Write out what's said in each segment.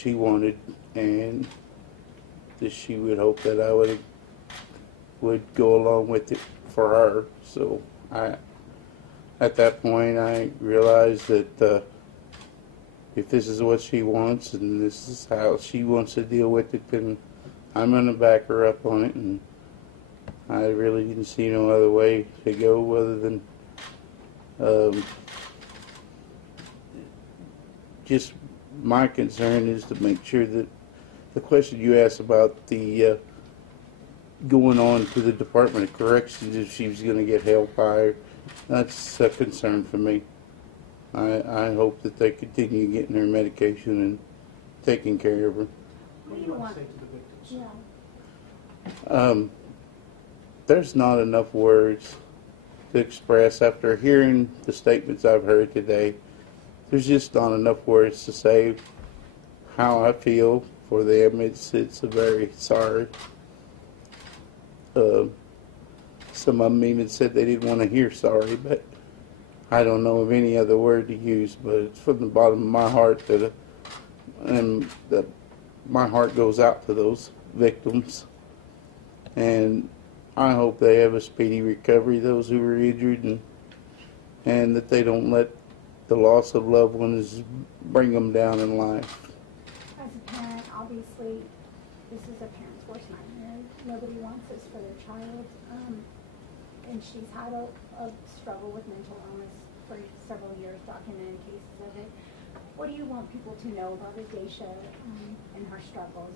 she wanted, and that she would hope that I would go along with it for her. So at that point, I realized that if this is what she wants and this is how she wants to deal with it, then I'm going to back her up on it. And I really didn't see no other way to go other than just my concern is to make sure that the question you asked about the going on to the Department of Corrections, if she was going to get held by her, that's a concern for me. I hope that they continue getting her medication and taking care of her. What do you want to say to the victims? There's not enough words to express after hearing the statements I've heard today. There's just not enough words to say how I feel for them. It's a very sorry. Some of them even said they didn't want to hear sorry, but I don't know of any other word to use. But it's from the bottom of my heart that my heart goes out to those victims, and I hope they have a speedy recovery, those who were injured, and that they don't let the loss of loved ones bring them down in life. As a parent, obviously, this is a parent's worst nightmare. Nobody wants this for their child. And she's had a struggle with mental illness for several years, documented cases of it. What do you want people to know about Adacia and her struggles?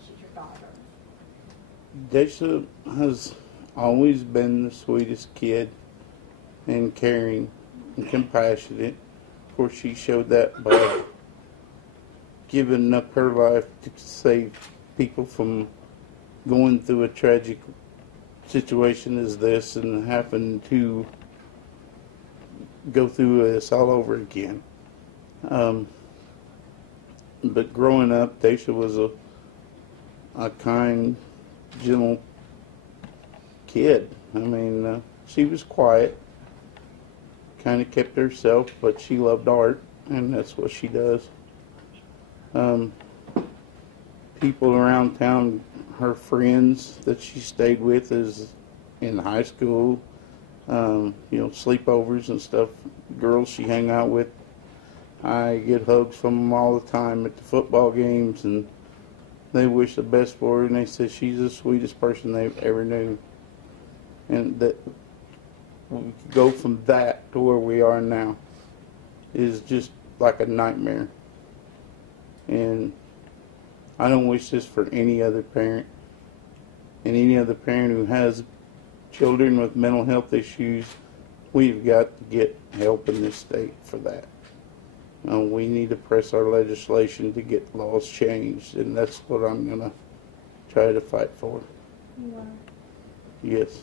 She's your daughter. Adacia has always been the sweetest kid and caring and compassionate. Of course, she showed that by giving up her life to save people from going through a tragic situation as this and having to go through this all over again. But growing up, Adacia was a kind, gentle kid. I mean, she was quiet, kind of kept to herself, but she loved art, and that's what she does. People around town, her friends that she stayed with is in high school, sleepovers and stuff, girls she hung out with, I get hugs from them all the time at the football games, and they wish the best for her, and they say she's the sweetest person they've ever knew. And that we could go from that to where we are now is just like a nightmare. And I don't wish this for any other parent. And any other parent who has children with mental health issues, we've got to get help in this state for that. We need to press our legislation to get laws changed, and that's what I'm going to try to fight for. You are? Yes.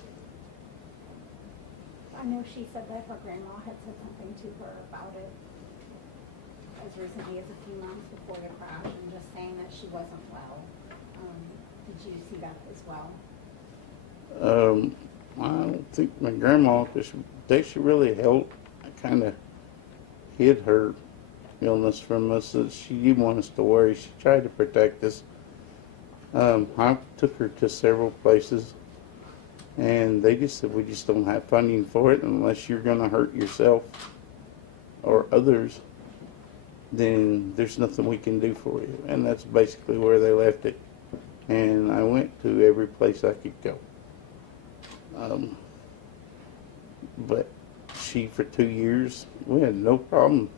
I know she said that her grandma had said something to her about it as recently as a few months before the crash, and just saying that she wasn't well. Did you see that as well? I don't think my grandma, because she really kind of hid her illness from us. She didn't want us to worry. She tried to protect us. I took her to several places, and they just said, we just don't have funding for it unless you're going to hurt yourself or others, then there's nothing we can do for you. And that's basically where they left it. And I went to every place I could go. But she, for 2 years, we had no problem.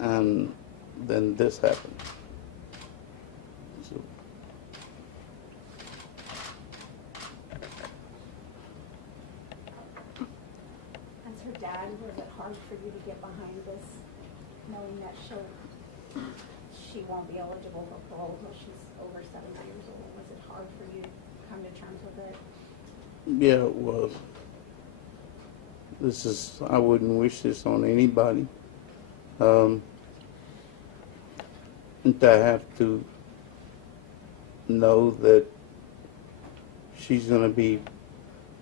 And then this happened. So. As her dad, was it hard for you to get behind this, knowing that she won't be eligible for parole until she's over 70 years old? Was it hard for you to come to terms with it? Yeah, it was. I wouldn't wish this on anybody. And to have to know that she's going to be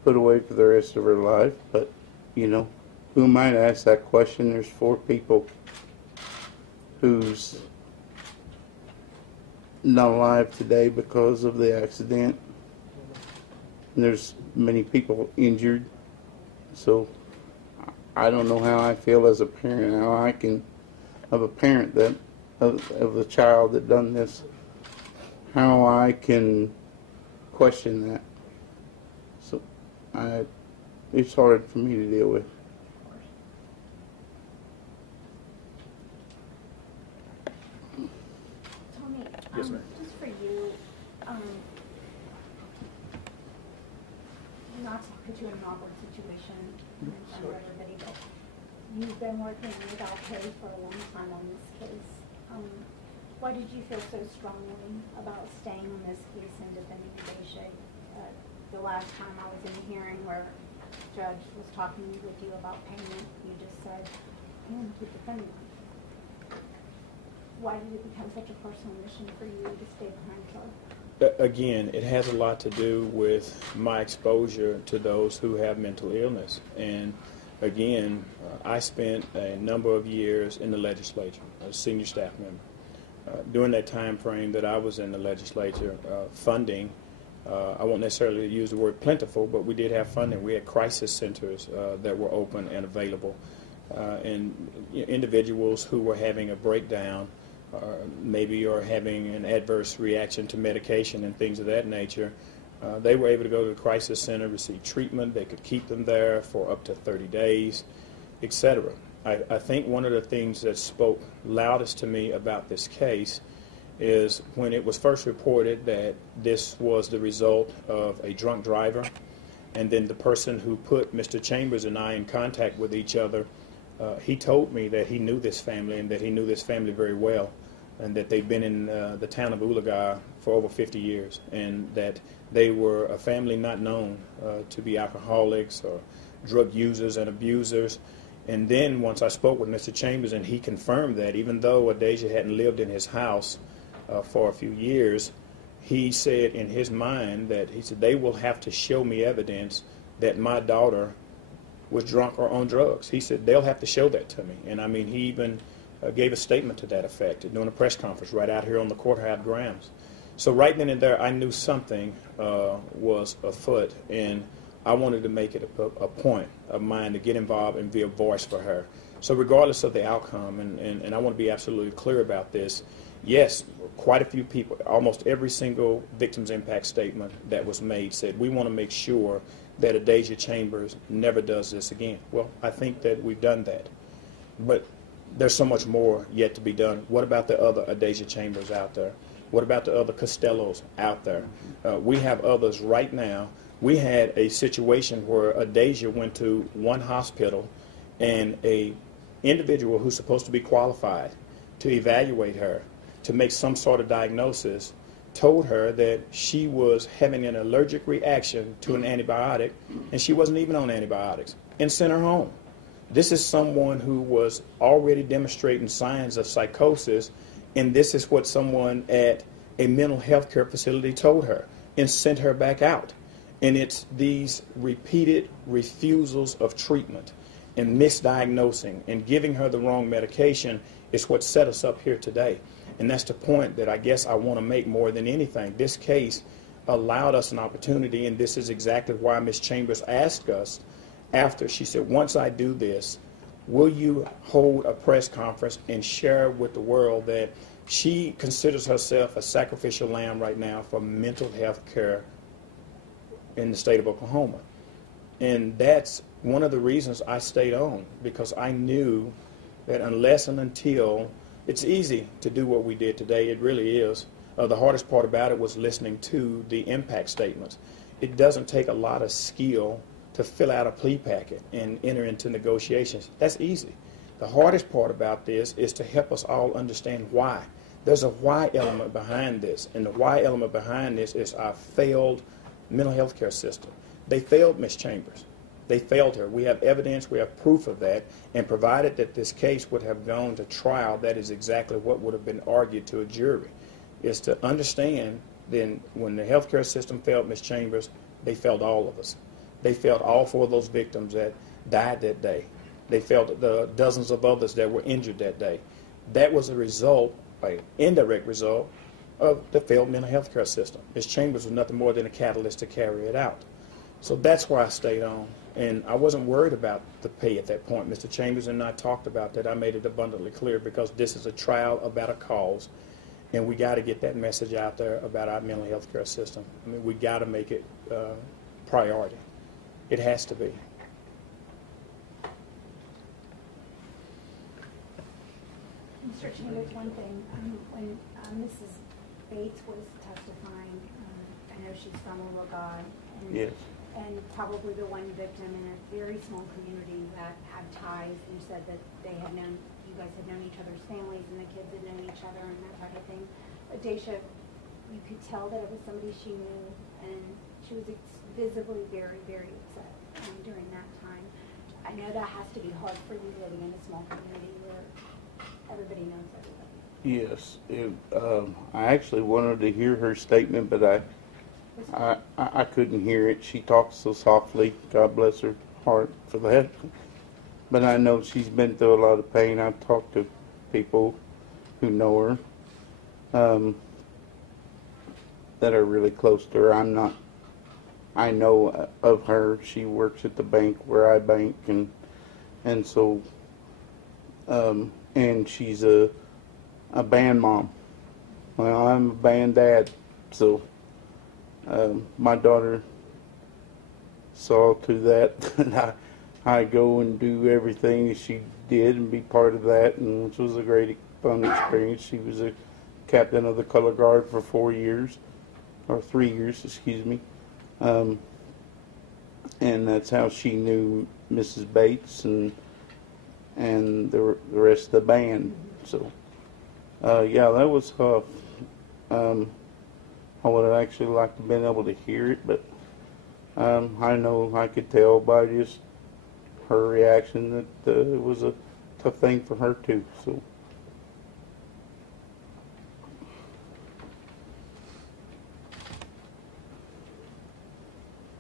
put away for the rest of her life. But, who might ask that question? There's 4 people whose not alive today because of the accident. And there's many people injured. So I don't know how I feel as a parent, how I can, of a parent that, of the child that done this, how I can question that. So it's hard for me to deal with. Tony, Yes, ma'am. just for you, not to put you in an awkward situation in front of everybody, but you've been working with Alpay for a long time on this case. Why did you feel so strongly about staying on this case and defending Adacia? The last time I was in a hearing where the judge was talking with you about payment, you just said, I want to keep defending them. Why did it become such a personal mission for you to stay behind her? Again, it has a lot to do with my exposure to those who have mental illness. And again, I spent a number of years in the legislature as a senior staff member. During that time frame that I was in the legislature, funding, I won't necessarily use the word plentiful, but we did have funding. We had crisis centers that were open and available. And individuals who were having a breakdown, maybe or having an adverse reaction to medication and things of that nature, they were able to go to the crisis center, receive treatment. They could keep them there for up to 30 days, etc. I think one of the things that spoke loudest to me about this case is when it was first reported that this was the result of a drunk driver, and then the person who put Mr. Chambers and I in contact with each other, he told me that he knew this family and that he knew this family very well, and that they've been in the town of Ulaga for over 50 years, and that they were a family not known to be alcoholics or drug users and abusers. And then once I spoke with Mr. Chambers and he confirmed that, even though Adacia hadn't lived in his house for a few years, he said in his mind that he said they will have to show me evidence that my daughter was drunk or on drugs. He said they'll have to show that to me. And I mean, he even gave a statement to that effect during a press conference right out here on the courthouse grounds. So right then and there, I knew something was afoot, and I wanted to make it a point of mine to get involved and be a voice for her. So regardless of the outcome, and I want to be absolutely clear about this, yes, quite a few people, almost every single victim's impact statement that was made said, we want to make sure that Adacia Chambers never does this again. Well, I think that we've done that. But there's so much more yet to be done. What about the other Adacia Chambers out there? What about the other Costellos out there? We have others right now. We had a situation where Adacia went to one hospital, and a individual who's supposed to be qualified to evaluate her, to make some sort of diagnosis, told her that she was having an allergic reaction to an antibiotic, and she wasn't even on antibiotics, and sent her home. This is someone who was already demonstrating signs of psychosis, and this is what someone at a mental health care facility told her, and sent her back out. And it's these repeated refusals of treatment and misdiagnosing and giving her the wrong medication is what set us up here today. And that's the point that I guess I want to make more than anything. This case allowed us an opportunity, and this is exactly why Ms. Chambers asked us after. She said, once I do this, will you hold a press conference and share with the world that she considers herself a sacrificial lamb right now for mental health care in the state of Oklahoma? And that's one of the reasons I stayed on, because I knew that unless and until, it's easy to do what we did today, it really is. The hardest part about it was listening to the impact statements. It doesn't take a lot of skill to fill out a plea packet and enter into negotiations. That's easy. The hardest part about this is to help us all understand why. There's a why element behind this, and the why element behind this is our failed mental health care system. They failed Ms. Chambers. They failed her. We have evidence, we have proof of that, and provided that this case would have gone to trial, that is exactly what would have been argued to a jury, is to understand then when the health care system failed Ms. Chambers, they failed all of us. They failed all four of those victims that died that day. They failed the dozens of others that were injured that day. That was a result, an indirect result, of the failed mental health care system. Ms. Chambers was nothing more than a catalyst to carry it out. So that's why I stayed on. And I wasn't worried about the pay at that point. Mr. Chambers and I talked about that. I made it abundantly clear because this is a trial about a cause, and we got to get that message out there about our mental health care system. I mean, we got to make it priority. It has to be. Mr. Chambers, one thing, when Mrs. Bates was testifying, I know she's from Oregon, and, Yes. and probably the one victim in a very small community that had ties, and said that they had known, you guys had known each other's families, and the kids had known each other, and that type of thing. Adacia, you could tell that it was somebody she knew, and she was visibly very, very upset during that time. I know that has to be hard for you living in a small community where everybody knows everybody. Yes. I actually wanted to hear her statement, but I couldn't hear it. She talks so softly. God bless her heart for that. But I know she's been through a lot of pain. I've talked to people who know her that are really close to her. I know of her. She works at the bank where I bank, and so and she's a band mom. Well, I'm a band dad, so my daughter saw to that that I go and do everything that she did and be part of that, and which was a great fun experience. She was a captain of the color guard for 4 years, or 3 years, excuse me. And that's how she knew Mrs. Bates and the rest of the band. So, yeah, that was tough. I would have actually liked to have been able to hear it, but I know I could tell by just her reaction that it was a tough thing for her too. So.